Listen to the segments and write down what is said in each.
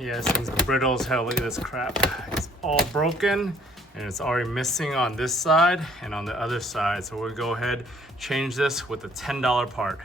Yeah, this thing's brittle as hell. Look at this crap. It's all broken and it's already missing on this side and on the other side. So we'll go ahead, change this with a $10 part.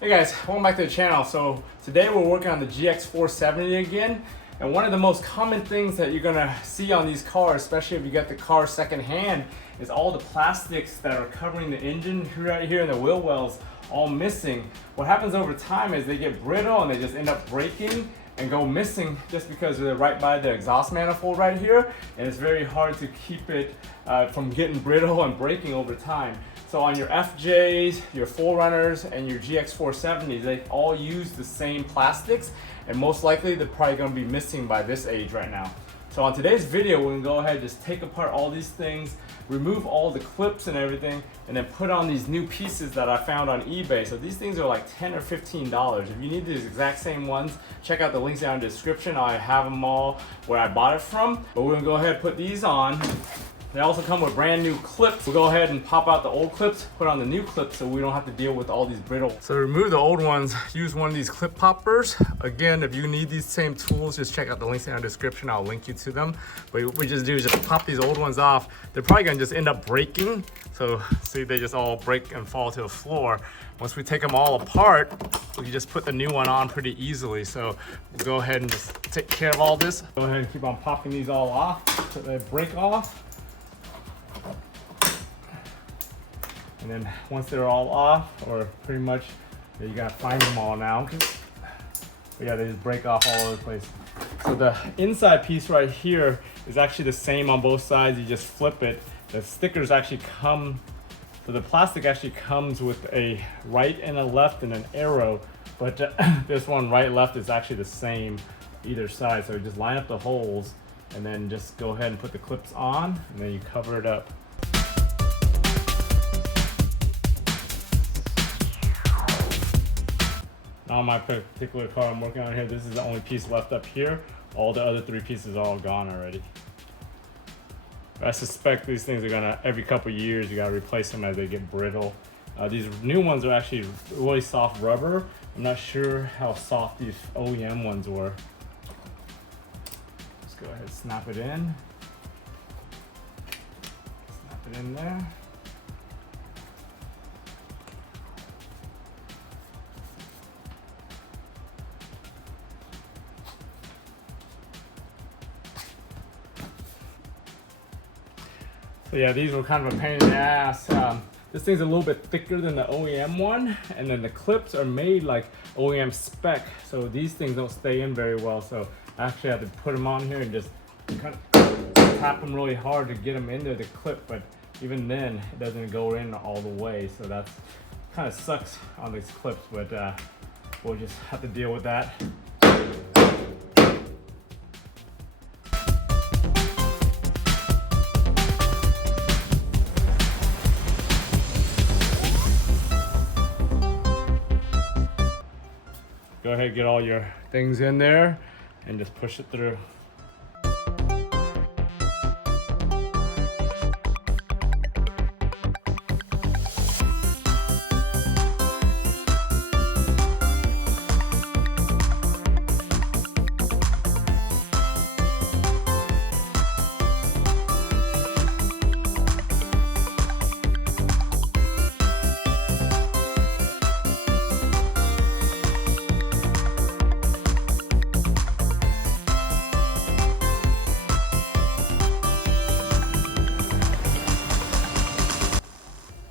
Hey guys, welcome back to the channel. So today we're working on the GX470 again. And one of the most common things that you're gonna see on these cars, especially if you get the car secondhand, is all the plastics that are covering the engine right here and the wheel wells all missing. What happens over time is they get brittle and they just end up breaking and go missing just because they're right by the exhaust manifold right here. And it's very hard to keep it from getting brittle and breaking over time. So on your FJs, your 4Runners, and your GX470s, they all use the same plastics, and most likely they're probably gonna be missing by this age right now. So on today's video, we're gonna go ahead and just take apart all these things, remove all the clips and everything, and then put on these new pieces that I found on eBay. So these things are like $10 or $15. If you need these exact same ones, check out the links down in the description. I have them all where I bought it from. But we're gonna go ahead and put these on. They also come with brand new clips. We'll go ahead and pop out the old clips, put on the new clips so we don't have to deal with all these brittle. So to remove the old ones, use one of these clip poppers. Again, if you need these same tools, just check out the links in the description. I'll link you to them. But what we just do is just pop these old ones off. They're probably gonna just end up breaking. So see, they just all break and fall to the floor. Once we take them all apart, we can just put the new one on pretty easily. So we'll go ahead and just take care of all this. Go ahead and keep on popping these all off so they break off. And then once they're all off, or pretty much, you gotta find them all now. But yeah, they just break off all over the place. So the inside piece right here is actually the same on both sides. You just flip it. The stickers actually come, so the plastic actually comes with a right and a left and an arrow. But this one, right, left, is actually the same either side. So you just line up the holes and then just go ahead and put the clips on, and then you cover it up. On my particular car I'm working on here, this is the only piece left up here. All the other three pieces are all gone already. But I suspect these things are gonna, every couple years, you gotta replace them as they get brittle. These new ones are actually really soft rubber. I'm not sure how soft these OEM ones were. Let's go ahead and snap it in. Snap it in there. So yeah, these were kind of a pain in the ass. This thing's a little bit thicker than the OEM one, and then the clips are made like OEM spec, so these things don't stay in very well. So I actually have to put them on here and just kind of tap them really hard to get them into the clip, but even then it doesn't go in all the way. So that's kind of sucks on these clips, but we'll just have to deal with that. Go ahead and get all your things in there and just push it through.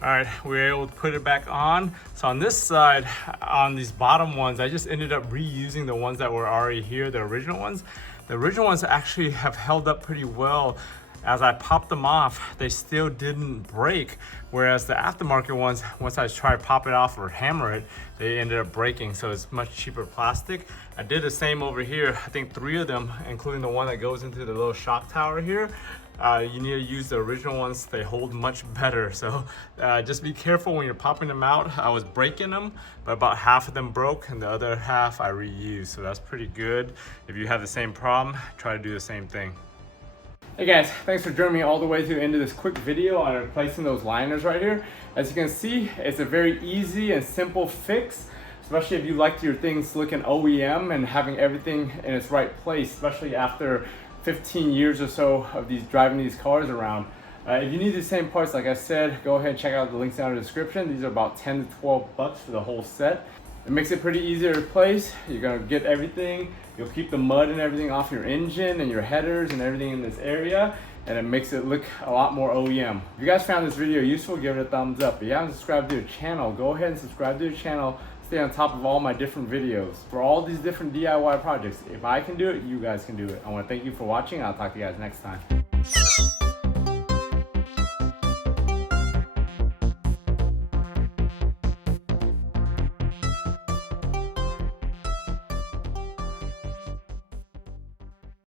All right, we were able to put it back on. So on this side, on these bottom ones, I just ended up reusing the ones that were already here, the original ones. The original ones actually have held up pretty well. As I popped them off, they still didn't break. Whereas the aftermarket ones, once I tried to pop it off or hammer it, they ended up breaking. So it's much cheaper plastic. I did the same over here. I think 3 of them, including the one that goes into the little shock tower here. You need to use the original ones. They hold much better. So just be careful when you're popping them out. I was breaking them, but about half of them broke and the other half I reused. So that's pretty good. If you have the same problem, try to do the same thing. Hey guys, thanks for joining me all the way to the end of this quick video on replacing those liners right here. As you can see, it's a very easy and simple fix, especially if you like your things looking OEM and having everything in its right place, especially after 15 years or so of driving these cars around. If you need the same parts, like I said, go ahead and check out the links down in the description. These are about 10 to 12 bucks for the whole set. It makes it pretty easy to replace. You're gonna get everything. You'll keep the mud and everything off your engine and your headers and everything in this area, and it makes it look a lot more OEM. If you guys found this video useful, give it a thumbs up. If you haven't subscribed to the channel, go ahead and subscribe to the channel. Stay on top of all my different videos for all these different DIY projects. If I can do it, you guys can do it. I wanna thank you for watching. I'll talk to you guys next time.